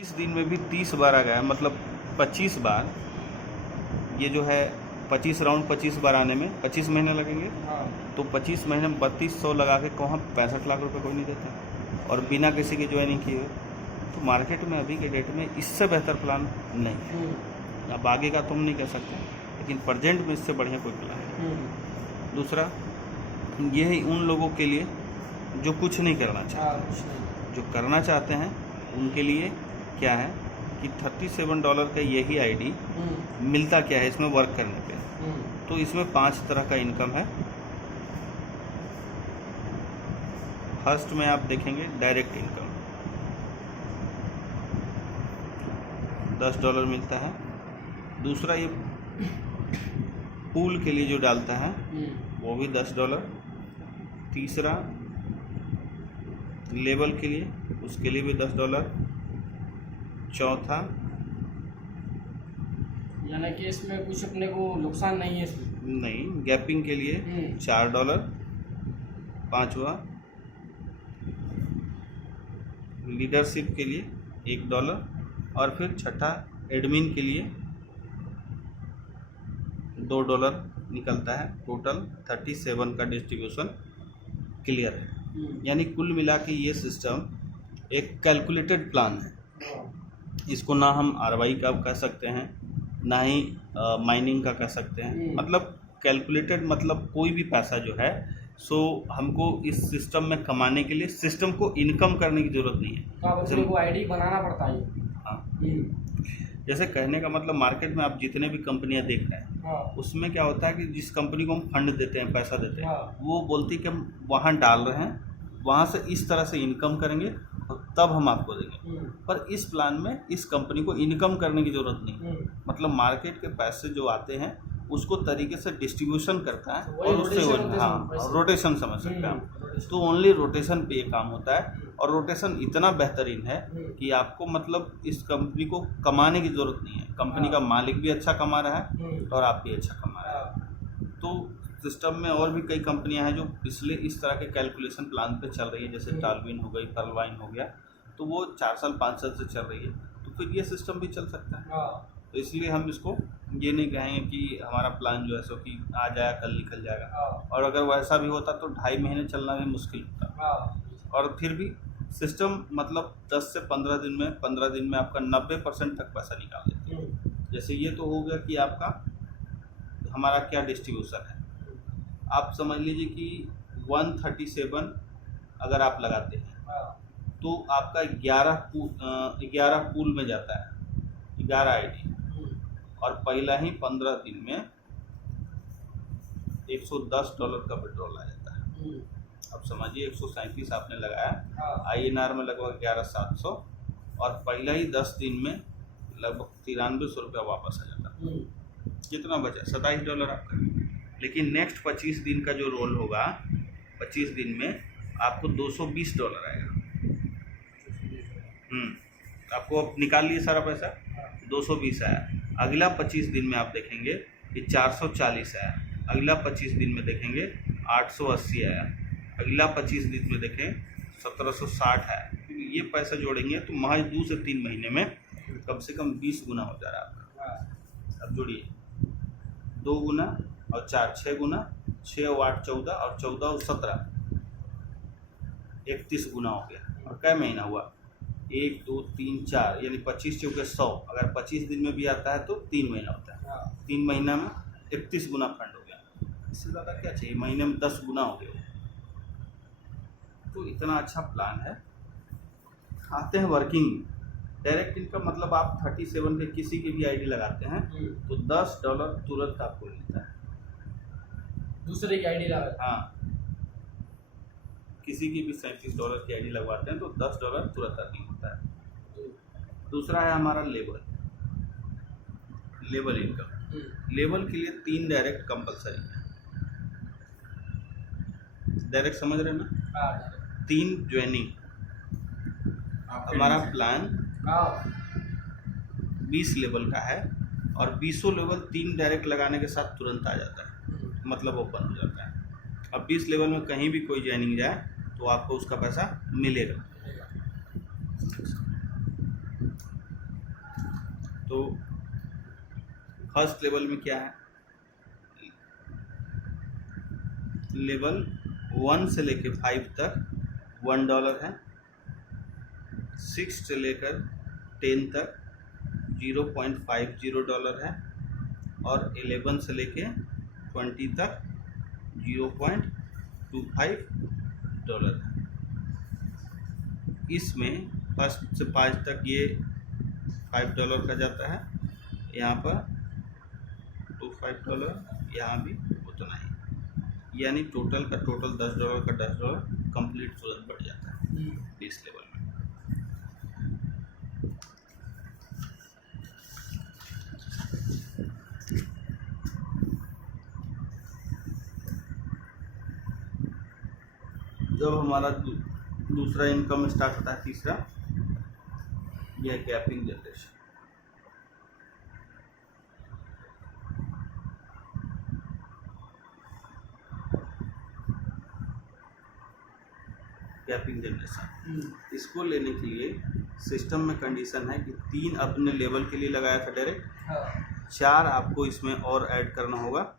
30 दिन में भी 30 बार आ गया, मतलब 25 बार। ये जो है 25 राउंड 25 बार आने में 25 महीने लगेंगे। हाँ। तो 25 महीने में 3200 लगा के कहाँ 65 लाख रुपए कोई नहीं देता, और बिना किसी की ज्वाइनिंग किए। तो मार्केट में अभी के डेट में इससे बेहतर प्लान नहीं है। अब आगे का तुम नहीं कह सकते, लेकिन प्रेजेंट में इससे बढ़िया कोई प्लान नहीं। दूसरा, ये है उन लोगों के लिए जो कुछ नहीं करना चाहते। जो करना चाहते हैं उनके लिए क्या है कि $37 का यही आईडी मिलता क्या है इसमें वर्क करने पे। तो इसमें 5 तरह का इनकम है। फर्स्ट में आप देखेंगे डायरेक्ट इनकम, $10 मिलता है। दूसरा, ये पूल के लिए जो डालता है वो भी $10। तीसरा, लेबल के लिए, उसके लिए भी $10। चौथा, यानी कि इसमें कुछ अपने को नुकसान नहीं है इसमें? नहीं, गैपिंग के लिए $4। पांचवा, लीडरशिप के लिए $1। और फिर छठा, एडमिन के लिए $2 निकलता है। टोटल 37 का डिस्ट्रीब्यूशन क्लियर है। यानी कुल मिला के ये सिस्टम एक कैलकुलेटेड प्लान है। इसको ना हम आरवाई का कह सकते हैं, ना ही माइनिंग का कह सकते हैं। मतलब कैलकुलेटेड, मतलब कोई भी पैसा जो है सो हमको इस सिस्टम में कमाने के लिए सिस्टम को इनकम करने की ज़रूरत नहीं है। तो आप अपने को आईडी बनाना पड़ता है। हाँ, जैसे कहने का मतलब मार्केट में आप जितने भी कंपनियां देख रहे हैं उसमें क्या होता है कि जिस कंपनी को हम फंड देते हैं, पैसा देते हैं, वो बोलती है कि हम वहाँ डाल रहे हैं, वहाँ से इस तरह से इनकम करेंगे और तब हम आपको देंगे। पर इस प्लान में इस कंपनी को इनकम करने की ज़रूरत नहीं। मतलब मार्केट के पैसे जो आते हैं उसको तरीके से डिस्ट्रीब्यूशन करता है और उससे रोटेशन समझ सकते हैं आप। तो ओनली रोटेशन पे ये काम होता है, और रोटेशन इतना बेहतरीन है कि आपको मतलब इस कंपनी को कमाने की ज़रूरत नहीं है। कंपनी का मालिक भी अच्छा कमा रहा है और आप भी अच्छा कमा रहे हैं। तो सिस्टम में और भी कई कंपनियां हैं जो पिछले इस तरह के कैलकुलेशन प्लान पे चल रही है, जैसे टालविन हो गई, पर्लवाइन हो गया, तो वो 4 साल 5 साल से चल रही है। तो फिर ये सिस्टम भी चल सकता है। तो इसलिए हम इसको ये नहीं कहेंगे कि हमारा प्लान जो है सो कि आज आया कल निकल जाएगा। और अगर वैसा भी होता तो 2.5 महीने चलना भी मुश्किल होता। और फिर भी सिस्टम मतलब 10 से 15 दिन में आपका 90% तक पैसा निकाल देती है। जैसे ये तो हो गया कि आपका हमारा क्या डिस्ट्रीब्यूशन है। आप समझ लीजिए कि 137 अगर आप लगाते हैं तो आपका 11 पूल में जाता है, 11 आईडी, और पहला ही 15 दिन में $110 का पेट्रोल आ जाता है। अब समझिए 137 आपने लगाया, INR में लगभग 11,700, और पहला ही 10 दिन में लगभग $9300 वापस आ जाता है। कितना बचा? $27 आपका। लेकिन नेक्स्ट 25 दिन का जो रोल होगा, 25 दिन में आपको $220 आएगा। आपको अब निकाल लिए सारा पैसा, 220 आया। अगला 25 दिन में आप देखेंगे कि 440 आया। अगला 25 दिन में देखेंगे 880 आया। अगला 25 दिन में देखें 1760 आया। ये पैसा जोड़ेंगे तो महज 2 से 3 महीने में कम से कम 20 गुना हो जा रहा है आपका। अब जोड़िए, 2 गुना और 4 6 गुना, 6 और 8 14, और 14 और 17 31 गुना हो गया। और कै महीना हुआ? 1 2 3 4, यानी 25 चौके 100। अगर 25 दिन में भी आता है तो 3 महीना होता है। 3 महीना में 31 गुना फंड हो गया। इससे ज़्यादा क्या चाहिए? महीने में 10 गुना हो गया। तो इतना अच्छा प्लान है। आते हैं वर्किंग। डायरेक्ट इनकम मतलब आप 37 के किसी की भी आईडी लगाते हैं तो $10 तुरंत आपको मिलता है। दूसरे की आईडी लगा? हाँ, किसी की भी $37 की आईडी लगवाते हैं तो $10 तुरंत अर्निंग होता है। दूसरा है हमारा लेबल इनकम। लेबल के लिए 3 डायरेक्ट कंपलसरी है। डायरेक्ट समझ रहे ना? 3 ज्वाइनिंग। हमारा प्लान 20 लेवल का है, और 20 लेवल 3 डायरेक्ट लगाने के साथ तुरंत आ जाता है, मतलब ओपन हो जाता है। अब 20 लेवल में कहीं भी कोई ज्वाइनिंग जाए तो आपको उसका पैसा मिलेगा। तो फर्स्ट लेवल में क्या है, लेवल 1 से लेकर 5 तक $1 है, 6 से लेकर 10 तक $0.50 है, और 11 से लेके 20 तक $0.25 है। इसमें फर्स्ट से 5 तक ये $5 का जाता है, यहाँ पर $25, यहाँ भी उतना ही, यानी टोटल का टोटल $10 का $10 कंप्लीट तुरंत बढ़ जाता है इस लेवल में। जब हमारा दूसरा इनकम स्टार्ट होता है, तीसरा, यह गैपिंग जनरेशन। गैपिंग जनरेशन, इसको लेने के लिए सिस्टम में कंडीशन है कि 3 अपने लेवल के लिए लगाया था डायरेक्ट, 4 आपको इसमें और ऐड करना होगा,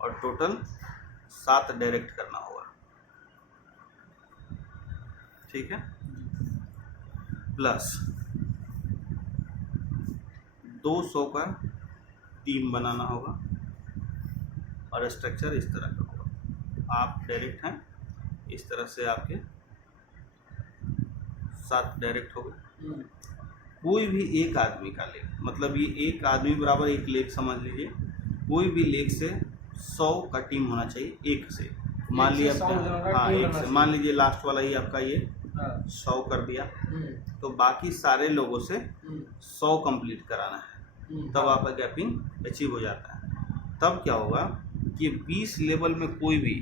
और टोटल 7 डायरेक्ट करना होगा। ठीक है, प्लस 200 का टीम बनाना होगा, और स्ट्रक्चर इस तरह का होगा। आप डायरेक्ट हैं, इस तरह से आपके 7 डायरेक्ट हो गए। कोई भी एक आदमी का लेग, मतलब ये एक आदमी बराबर एक लेग समझ लीजिए, कोई भी लेग से 100 का टीम होना चाहिए, एक से। मान लिया, हाँ, एक से मान लीजिए लास्ट वाला ही आपका ये 100 कर दिया, तो बाकी सारे लोगों से 100 कंप्लीट कराना है, तब आपका गैपिंग अचीव हो जाता है। तब क्या होगा कि 20 लेवल में कोई भी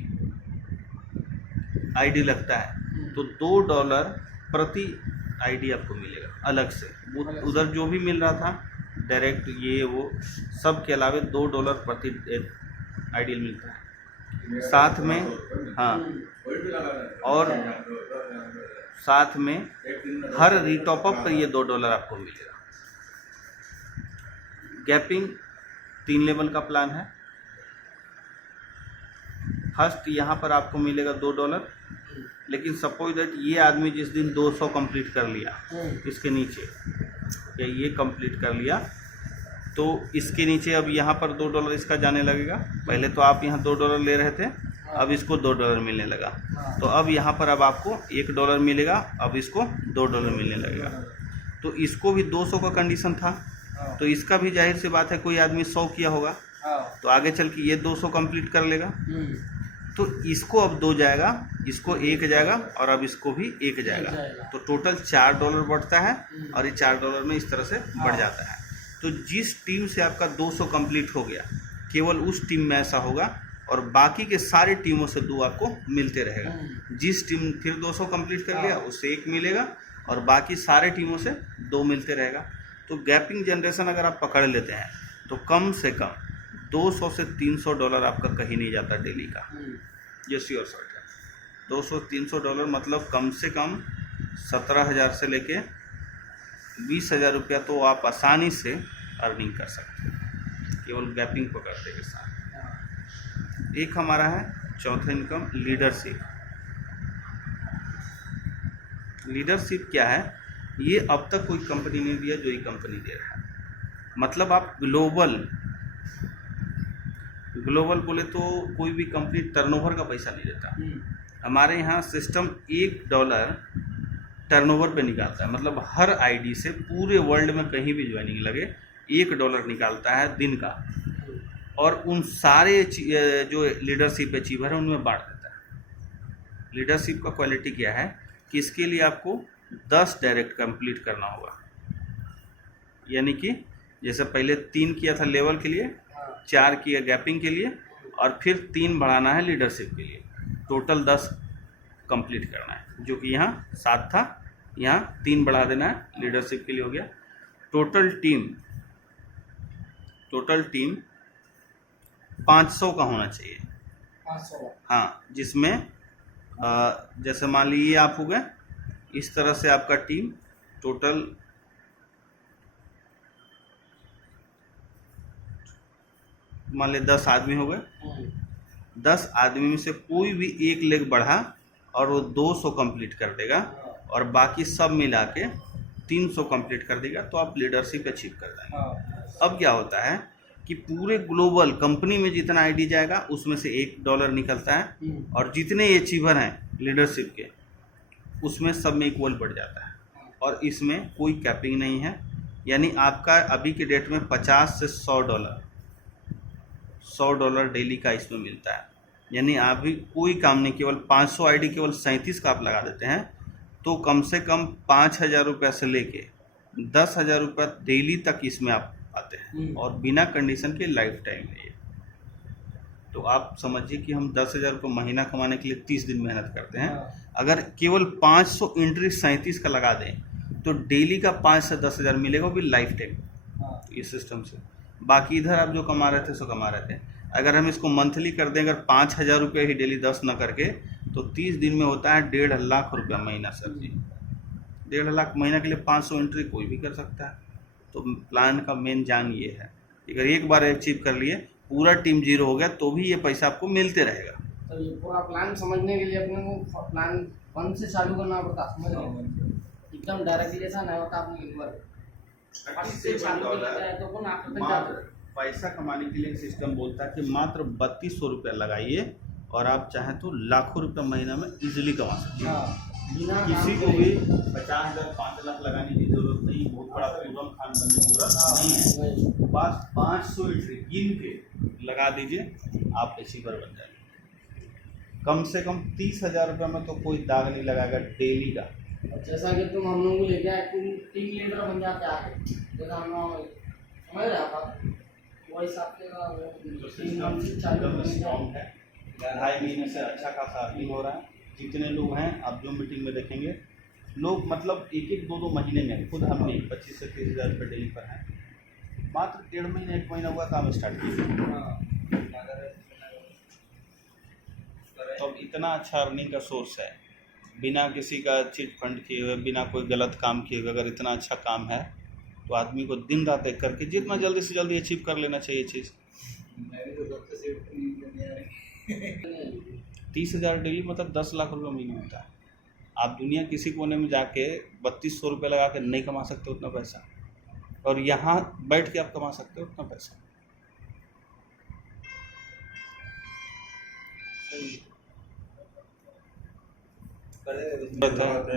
आईडी लगता है तो $2 प्रति आईडी आपको मिलेगा अलग से। वो उधर जो भी मिल रहा था डायरेक्ट, ये वो सब के अलावे $2 प्रति आईडी मिलता है। साथ में, हाँ, और साथ में हर रीटॉप अप पर ये $2 आपको मिलेगा। गैपिंग 3 लेवल का प्लान है। फर्स्ट यहाँ पर आपको मिलेगा $2, लेकिन सपोज दैट ये आदमी जिस दिन 200 कंप्लीट कर लिया, इसके नीचे या ये कंप्लीट कर लिया, तो इसके नीचे अब यहाँ पर $2 इसका जाने लगेगा। पहले तो आप यहाँ $2 ले रहे थे, अब इसको $2 मिलने लगा, तो अब यहाँ पर अब आपको $1 मिलेगा, अब इसको $2 मिलने लगेगा। तो इसको भी 200 का कंडीशन था, तो इसका भी जाहिर सी बात है कोई आदमी 100 किया होगा, तो आगे चल के ये 200 कंप्लीट कर लेगा, तो इसको अब 2 जाएगा, इसको 1 जाएगा, और अब इसको भी 1 जाएगा, तो टोटल $4 बढ़ता है, और ये $4 में इस तरह से बढ़ जाता है। तो जिस टीम से आपका 200 कंप्लीट हो गया, केवल उस टीम में ऐसा होगा, और बाकी के सारे टीमों से 2 आपको मिलते रहेगा। जिस टीम फिर 200 कंप्लीट कर लिया उससे 1 मिलेगा, और बाकी सारे टीमों से 2 मिलते रहेगा। तो गैपिंग जनरेशन अगर आप पकड़ लेते हैं तो कम से कम $200 से $300 आपका कहीं नहीं जाता डेली का, ये श्योर शॉर्ट है। $200-300 मतलब कम से कम 17,000 से लेके 20,000 रुपया तो आप आसानी से अर्निंग कर सकते हैं केवल गैपिंग पकड़ते के साथ। एक हमारा है चौथा इनकम, लीडरशिप। लीडरशिप क्या है, ये अब तक कोई कंपनी नहीं दिया जो ये कंपनी दे रहा है। मतलब आप ग्लोबल बोले तो कोई भी कंपनी टर्नओवर का पैसा नहीं देता। हमारे यहाँ सिस्टम $1 टर्नओवर पे निकालता है, मतलब हर आईडी से पूरे वर्ल्ड में कहीं भी ज्वाइनिंग लगे $1 निकालता है दिन का, और उन सारे जो लीडरशिप अचीवर है उनमें बांट देता है। लीडरशिप का क्वालिटी क्या है कि इसके लिए आपको 10 डायरेक्ट कंप्लीट करना होगा, यानी कि जैसे पहले 3 किया था लेवल के लिए, 4 किया गैपिंग के लिए, और फिर 3 बढ़ाना है लीडरशिप के लिए, टोटल 10 कंप्लीट करना है। जो कि यहाँ 7 था, यहाँ 3 बढ़ा देना है, लीडरशिप के लिए हो गया। टोटल टीम 500 का होना चाहिए। 500, हाँ, जिसमें जैसे मान लीजिए आप हो गए, इस तरह से आपका टीम टोटल मान ले 10 आदमी हो गए, 10 आदमी में से कोई भी एक लेग बढ़ा और वो 200 कंप्लीट कर देगा और बाकी सब मिला के 300 कंप्लीट कर देगा, तो आप लीडरशिप अचीव कर देंगे। अब क्या होता है कि पूरे ग्लोबल कंपनी में जितना आईडी जाएगा उसमें से $1 निकलता है और जितने अचीवर हैं लीडरशिप के उसमें सब में इक्वल बढ़ जाता है और इसमें कोई कैपिंग नहीं है। यानी आपका अभी के डेट में $50 से $100 डेली का इसमें मिलता है। यानी आप भी कोई काम नहीं, केवल 500 आईडी केवल 37 का आप लगा देते हैं तो कम से कम 5,000 रुपये से लेके 10,000 रुपये डेली तक इसमें आप आते हैं और बिना कंडीशन के लाइफ टाइम है ये। तो आप समझिए कि हम 10,000 रुपये महीना कमाने के लिए 30 दिन मेहनत करते हैं। अगर केवल 500 एंट्री 37 का लगा दें तो डेली का 5 से 10,000 मिलेगा, वो भी लाइफ टाइम ये सिस्टम से। बाकी इधर आप जो कमा रहे थे सो कमा रहे थे। अगर हम इसको मंथली कर दें, अगर 5,000 रुपये ही डेली 10 न करके, तो 30 दिन में होता है 1.5 लाख रुपया महीना सर जी। 1.5 लाख महीना के लिए 500 एंट्री कोई भी कर सकता है। तो प्लान का मेन जान ये है, अगर एक बार अचीव कर लिए, पूरा टीम जीरो हो गया तो भी ये पैसा आपको मिलते रहेगा। तो ये पूरा प्लान समझने के लिए अपने को प्लान 1 से चालू करना पड़ता, समझ रहे हो? एकदम डायरेक्टली ऐसा नहीं होता। आपने एक बार 1 से चालू करते हैं तो कौन आप तक जाते हैं। पैसा कमाने के लिए सिस्टम बोलता है कि मात्र 3200 रुपया लगाइए और आप चाहें तो लाखों रुपये महीना में इजीली कमा सकते हैं। किसी को भी 50,000 5 लाख लगाने की जरूरत नहीं, बहुत बड़ा पूरम खान बनने की जरूरत नहीं है। बस 500 एंट्री गिन के लगा दीजिए, आप अचीवर बन जाएंगे। कम से कम 30,000 रुपये में तो कोई दाग नहीं लगाएगा डेली का। जैसा कि तुम हम लोग को लेके आए, तुम टीम लीडर बन जाते आगे, जैसा हम लोग समझ रहे आप, वो हिसाब से स्ट्रॉन्ग है। 2.5 महीने से अच्छा खासा अर्निंग हो रहा है। जितने लोग हैं आप जो मीटिंग में देखेंगे, लोग मतलब 1-1, 2-2 महीने में, खुद हम भी 25 से 30,000 रुपये डेली पर हैं। मात्र 1.5 महीने 1 महीना हुआ काम स्टार्ट किया। तो इतना अच्छा अर्निंग का सोर्स है, बिना किसी का चिट फंड किए हुए, बिना कोई गलत काम किए हुए, अगर इतना अच्छा काम है तो आदमी को दिन रात एक करके जितना जल्दी से जल्दी अचीव कर लेना चाहिए चीज़। 30,000 डेली मतलब 10 लाख रुपये महीने होता है। आप दुनिया किसी कोने में जाके 3200 रुपये लगा के नहीं कमा सकते उतना पैसा, और यहाँ बैठ के आप कमा सकते हो उतना पैसा।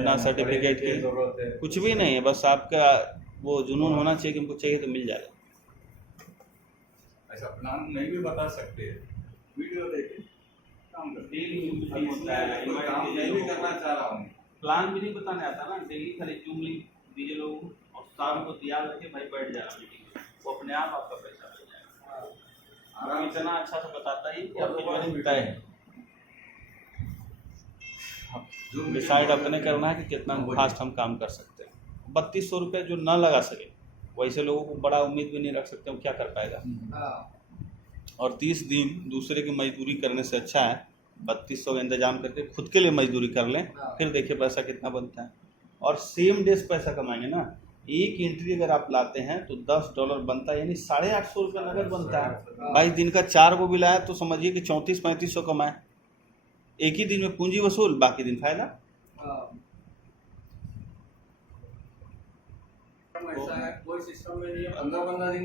ना सर्टिफिकेट की कुछ भी नहीं है, बस आपका वो जुनून होना चाहिए कि हमको चाहिए तो मिल जाएगा। ऐसा प्लान नहीं भी बता सकते, वीडियो देखे काम करते काम नहीं भी करना चाह रहा हूँ। प्लान भी नहीं बताने आता ना, डेली खाली जूम लिंक दीजिए लोगों को और शाम को तैयार रखे भाई बैठ जाना मीटिंग में, वो अपने आप आपका पैसा मिल जाएगा। आराम इतना अच्छा से बताता ही कि आपकी ज्वाइनिंग तय है। डिसाइड अपने करना है कि कितना फास्ट हम काम कर सकते हैं। 3200 रुपये जो ना लगा सके, वैसे लोगों को बड़ा उम्मीद भी नहीं रख सकते हम क्या कर पाएगा। और 30 दिन दूसरे की मजदूरी करने से अच्छा है 3200 का इंतजाम करके खुद के लिए मजदूरी कर लें, फिर देखिए पैसा कितना बनता है। और सेम डेज पैसा कमाएंगे ना, एक एंट्री अगर आप लाते हैं तो $10 बनता है, यानी 850 रुपये नगद बनता है। 22 दिन का 4 को भी लाया तो समझिए कि 34-3500 कमाए। एक ही दिन में पूंजी वसूल, बाकी दिन फायदा। ऐसा है कोई सिस्टम में नहीं है, 15-15 दिन